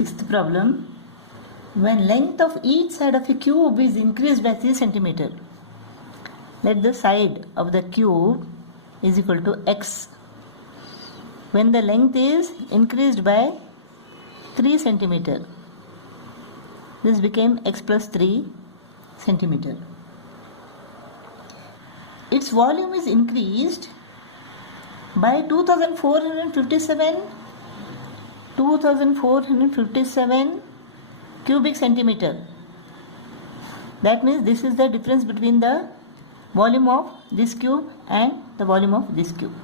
Sixth problem. When length of each side of a cube is increased by 3 cm, let the side of the cube is equal to x. When the length is increased by 3 cm, this became x plus 3 cm. Its volume is increased by 2457 cubic centimeter. That means this is the difference between the volume of this cube and the volume of this cube.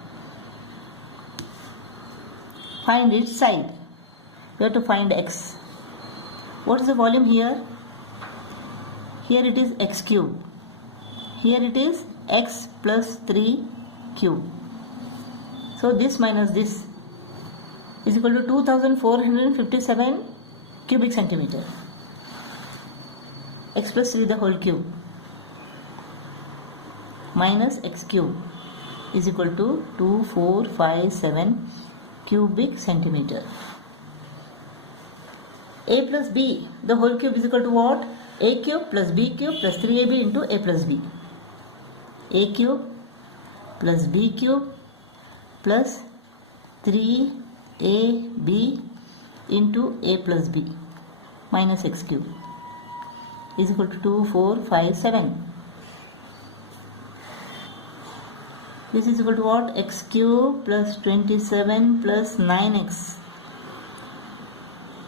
Find its side. We have to find x. What is the volume here? Here it is x cube. Here it is x plus 3 cube. So this minus this is equal to 2457 cubic centimeter. X plus 3 the whole cube minus x cube is equal to 2457 cubic centimeter. A plus b the whole cube is equal to what? A cube plus b cube plus 3ab into a plus b. A cube plus b cube plus 3ab into a plus b minus x cube is equal to 2457. This is equal to what? X cube plus 27 plus 9x.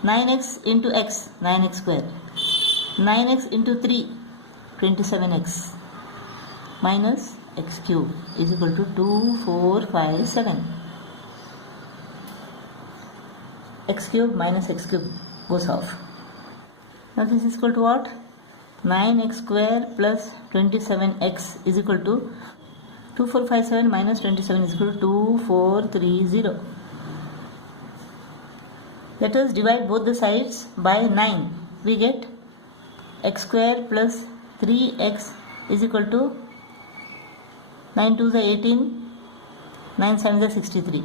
9x into x, 9x square. 9x into 3, 27x minus x cube is equal to 2457. X cube minus x cube goes off. Now this is equal to what? 9x square plus 27x is equal to 2457 minus 27 is equal to 2430. Let us divide both the sides by 9. We get x square plus 3x is equal to 9 2 is 18, 9 7 is 63.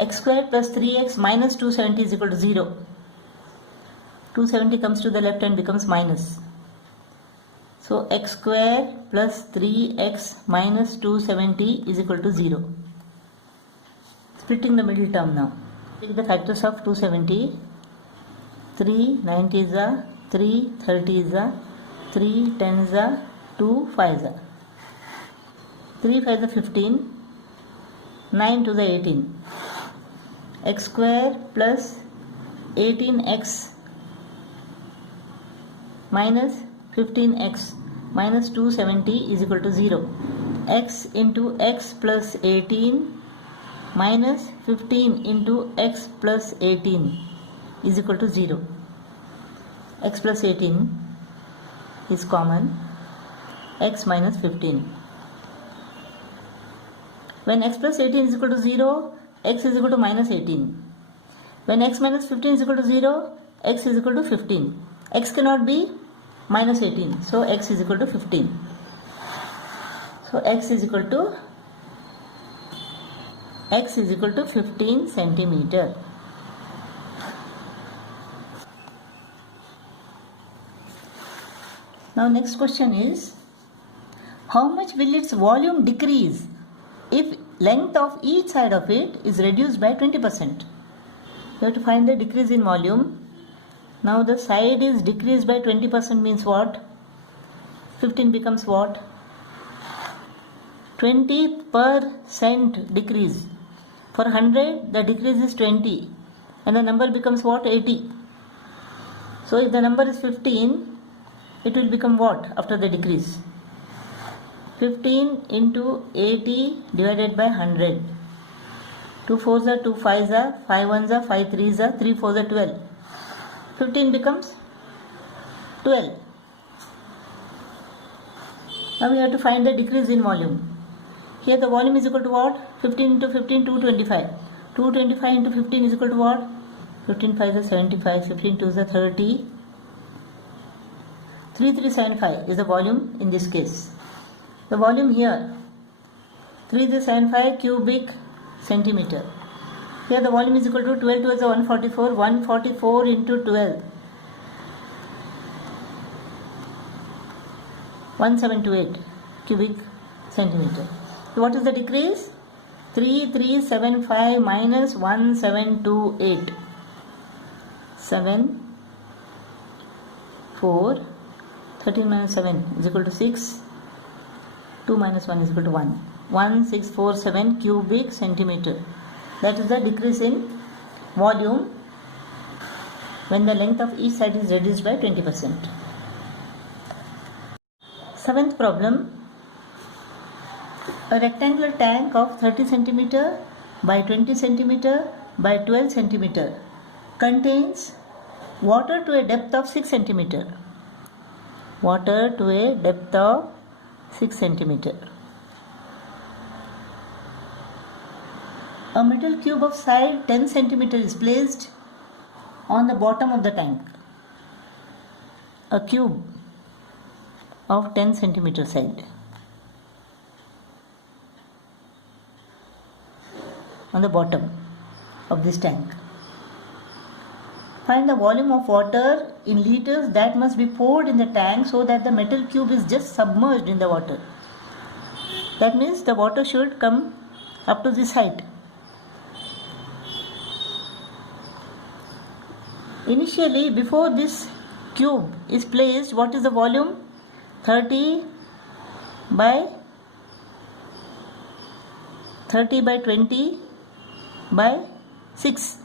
X square plus 3x minus 270 is equal to 0. 270 comes to the left and becomes minus. So x square plus 3x minus 270 is equal to 0. Splitting the middle term now. Take the factors of 270. 3 90s are, 3 30s are, 3 10s are, 2 5s are. 3 5s are 15, 9 to the 18. X square plus 18x minus 15x minus 270 is equal to 0. X into x plus 18 minus 15 into x plus 18 is equal to 0. X plus 18 is common. X minus 15. When x plus 18 is equal to 0, x is equal to minus 18. When x minus 15 is equal to 0, x is equal to 15. X cannot be minus 18. So x is equal to 15. So x is equal to 15 centimeter. Now next question is, how much will its volume decrease if length of each side of it is reduced by 20%? You have to find the decrease in volume. Now the side is decreased by 20% means what? 15 becomes what? 20% decrease. For 100 the decrease is 20 and the number becomes what? 80. So if the number is 15, it will become what after the decrease? 15 into 80 divided by 100. 2 4s are 2 5s are, 5 1s are, 5 3s are, 3 4s are 12. 15 becomes 12. Now we have to find the decrease in volume. Here the volume is equal to what? 15 into 15, 225. 225 into 15 is equal to what? 15 5s are 75, 15 2s are 30. 3375 is the volume in this case. The volume here 3375 cubic centimeter. Here the volume is equal to 12 to the 144. 144 into 12. 1728 cubic centimeter. So what is the decrease? 3375 minus 1728. 7, 4, 13 minus 7 is equal to 6. 2 minus 1 is equal to 1. 1647 cubic centimeter. That is the decrease in volume when the length of each side is reduced by 20%. Seventh problem. A rectangular tank of 30 cm by 20 cm by 12 cm contains water to a depth of 6 cm. Water to a depth of 6 cm. A metal cube of side 10 cm is placed on the bottom of the tank. A cube of 10 cm side on the bottom of this tank. Find the volume of water in liters that must be poured in the tank so that the metal cube is just submerged in the water. That means the water should come up to this height. Initially, before this cube is placed, what is the volume? 30 by 20 by 6.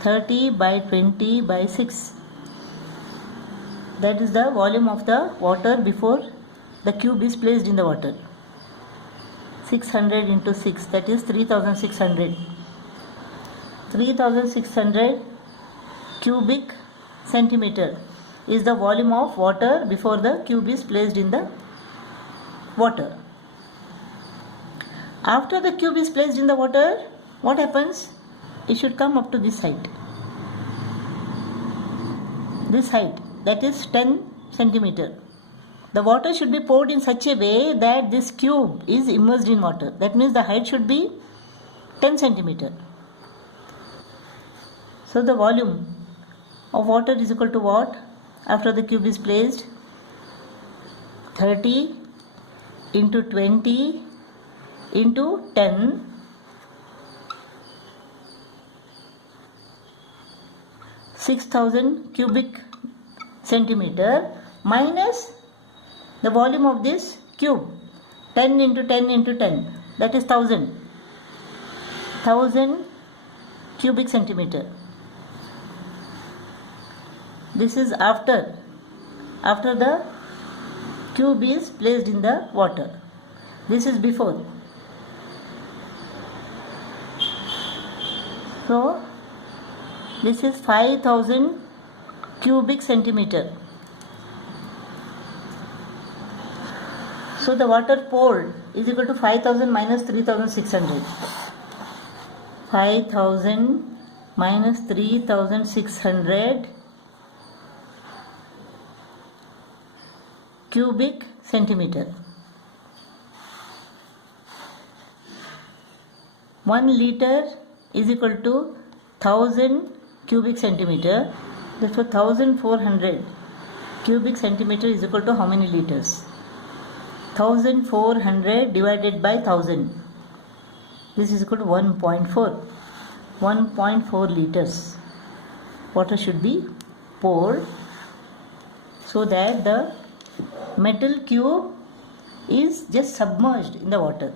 30 by 20 by 6. That is the volume of the water before the cube is placed in the water. 600 into 6, that is 3600. 3600 cubic centimeter is the volume of water before the cube is placed in the water. After the cube is placed in the water, what happens? It should come up to this height. This height, that is 10 centimeter. The water should be poured in such a way that this cube is immersed in water. That means the height should be 10 centimeter. So the volume of water is equal to what? After the cube is placed, 30 into 20 into 10 6,000 cubic centimeter minus the volume of this cube, 10 into 10 into 10, that is 1000 cubic centimeter. This is after the cube is placed in the water. This is before. So this is 5000 cubic centimeter. So the water poured is equal to 5000 minus 3600. 5000 minus 3600 cubic centimeter. 1 liter is equal to 1000 cubic centimeter. Therefore 1400 cubic centimeter is equal to how many liters? 1400 divided by 1000. This is equal to 1.4. 1.4 liters water should be poured so that the metal cube is just submerged in the water.